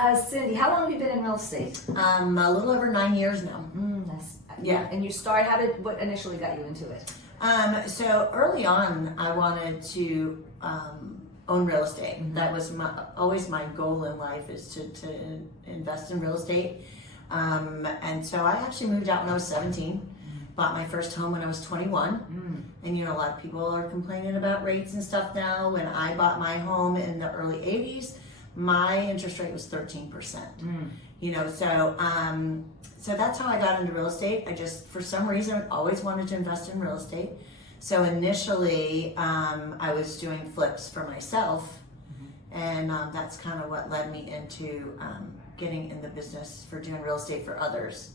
Cyndee, how long have you been in real estate? A little over 9 years now. Yeah. And you started, what initially got you into it? So early on, I wanted to own real estate. Mm-hmm. That was always my goal in life, is to invest in real estate. And so I actually moved out when I was 17. Bought my first home when I was 21. And a lot of people are complaining about rates and stuff now. When I bought my home in the early 80s, my interest rate was 13%. So that's how I got into real estate. I just, for some reason, always wanted to invest in real estate. So initially, I was doing flips for myself, and that's kind of what led me into getting in the business for doing real estate for others.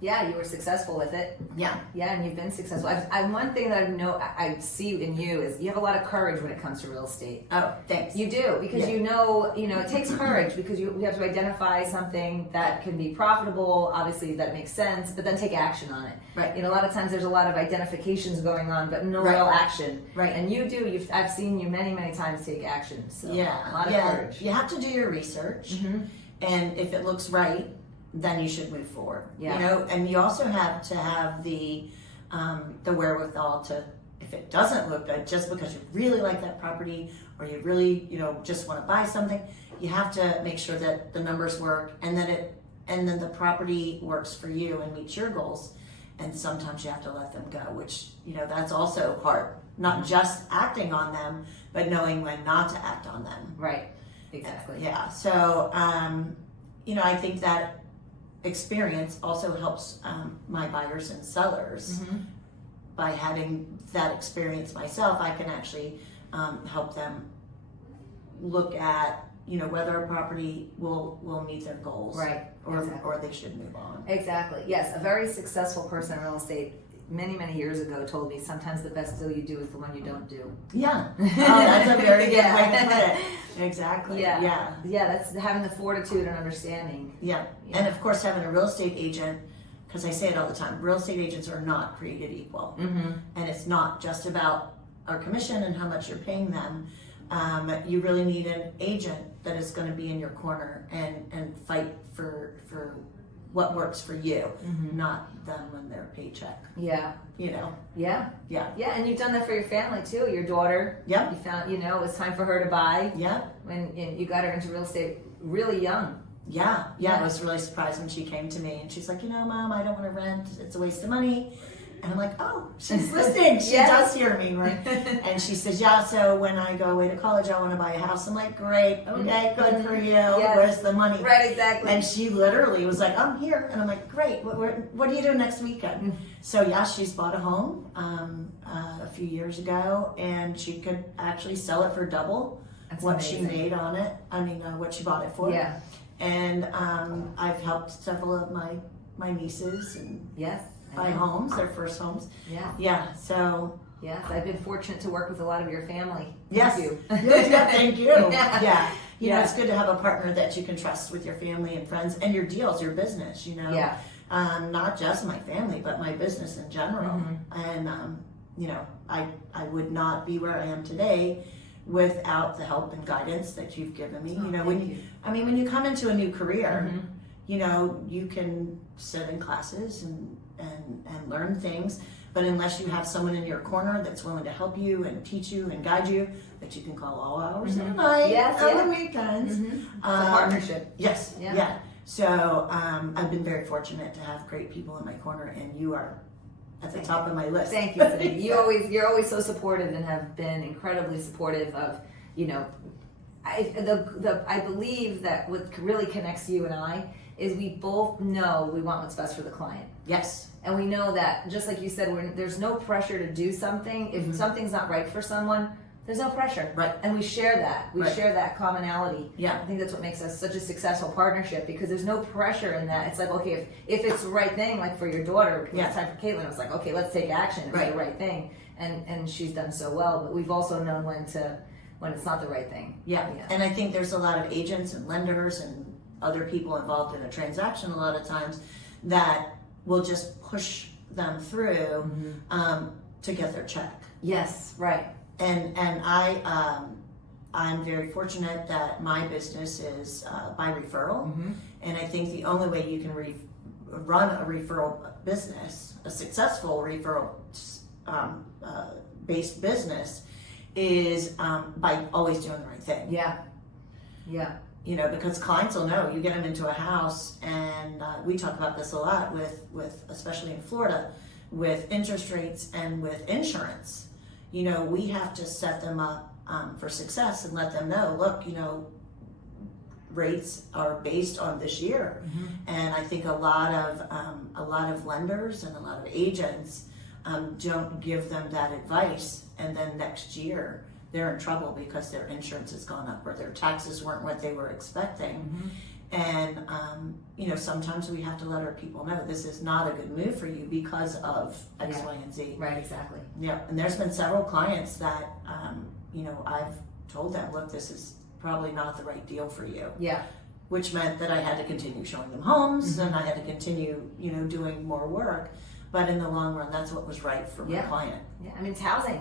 Yeah, you were successful with it. Yeah, and you've been successful. One thing that I see in you is you have a lot of courage when it comes to real estate. Oh, thanks. You do, because it takes courage, because you have to identify something that can be profitable, obviously that makes sense, but then take action on it. Right. A lot of times there's a lot of identifications going on, but no real action. Right. And you do. I've seen you many, many times take action. So a lot of courage. You have to do your research, and if it looks right, then you should move forward. And you also have to have the wherewithal to, if it doesn't look good, just because you really like that property, or you really just want to buy something, you have to make sure that the numbers work, and then the property works for you and meets your goals. And sometimes you have to let them go, which that's also hard. Not just acting on them, but knowing when not to act on them. Right. Exactly. Yeah. So I think that experience also helps my buyers and sellers. By having that experience myself, I can actually help them look at whether a property will meet their goals, right, or they should move on. Exactly. Yes, a very successful person in real estate many, many years ago told me sometimes the best deal you do is the one you don't do. Yeah. Oh, that's a very good way to put it. Exactly. Yeah. That's having the fortitude and understanding. Yeah. And of course, having a real estate agent, because I say it all the time, real estate agents are not created equal. And it's not just about our commission and how much you're paying them. You really need an agent that is going to be in your corner and fight for what works for you, not them and their paycheck. Yeah. Yeah. And you've done that for your family too. Your daughter. Yeah. You found, it was time for her to buy. Yeah. When you got her into real estate really young. Yeah. I was really surprised when she came to me and she's like, Mom, I don't want to rent. It's a waste of money. And I'm like, oh, she's listening. She does hear me, right? And she says, yeah, so when I go away to college, I want to buy a house. I'm like, great, okay, good for you. Yes. Where's the money? Right, exactly. And she literally was like, I'm here. And I'm like, great, what are you doing next weekend? So, she's bought a home a few years ago, and she could actually sell it for double what amazing. She made on it. What she bought it for. Yeah. And I've helped several of my nieces and buy homes, their first homes. Yeah. So. Yes, I've been fortunate to work with a lot of your family. Yes. Thank you. Thank you. Yeah. It's good to have a partner that you can trust with your family and friends and your deals, your business. Yeah. Not just my family, but my business in general. And I would not be where I am today without the help and guidance that you've given me. When you come into a new career, you can sit in classes and learn things, but unless you have someone in your corner that's willing to help you and teach you and guide you, that you can call all hours of the night, on the weekends. It's a partnership. Yes. Yeah. So I've been very fortunate to have great people in my corner, and you are at the top of my list. Thank you, Cyndee. You're always so supportive and have been incredibly supportive of, I believe that what really connects you and I is we both know we want what's best for the client. Yes. And we know that, just like you said, there's no pressure to do something. If something's not right for someone, there's no pressure. Right. And we share that. We share that commonality. Yeah. I think that's what makes us such a successful partnership, because there's no pressure in that. It's like, okay, if it's the right thing, like for your daughter, when it's time for Caitlin, it was like, okay, let's take action. It was the right thing. And she's done so well, but we've also known when it's not the right thing. Yeah. And I think there's a lot of agents and lenders and other people involved in a transaction a lot of times that will just push them through to get their check. Yes, right. And I'm very fortunate that my business is by referral, Mm-hmm. and I think the only way you can run a referral business, a successful referral based business, is by always doing the right thing. Yeah. Yeah. You know, because clients will know. You get them into a house, and we talk about this a lot with especially in Florida, with interest rates and with insurance. You know, we have to set them up for success and let them know, look, you know, rates are based on this year. Mm-hmm. And I think a lot of lenders and a lot of agents don't give them that advice, and then next year they're in trouble because their insurance has gone up or their taxes weren't what they were expecting. Mm-hmm. And you know, sometimes we have to let our people know this is not a good move for you because of X, Yeah. Y, and Z. Right, exactly. Yeah, and there's been several clients that you know, I've told them, look, this is probably not the right deal for you. Yeah. Which meant that I had to continue showing them homes, Mm-hmm. and I had to continue, you know, doing more work. But in the long run, that's what was right for my Yeah. client. Yeah. I mean, it's housing.